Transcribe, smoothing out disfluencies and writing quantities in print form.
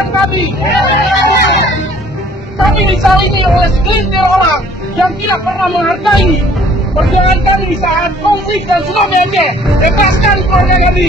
kemerdekaan kami. Kami disalimi oleh segelintir orang yang tidak pernah menghargai perjuangan kami saat konflik dan tsunami Aceh. Lepaskan keluarga kami.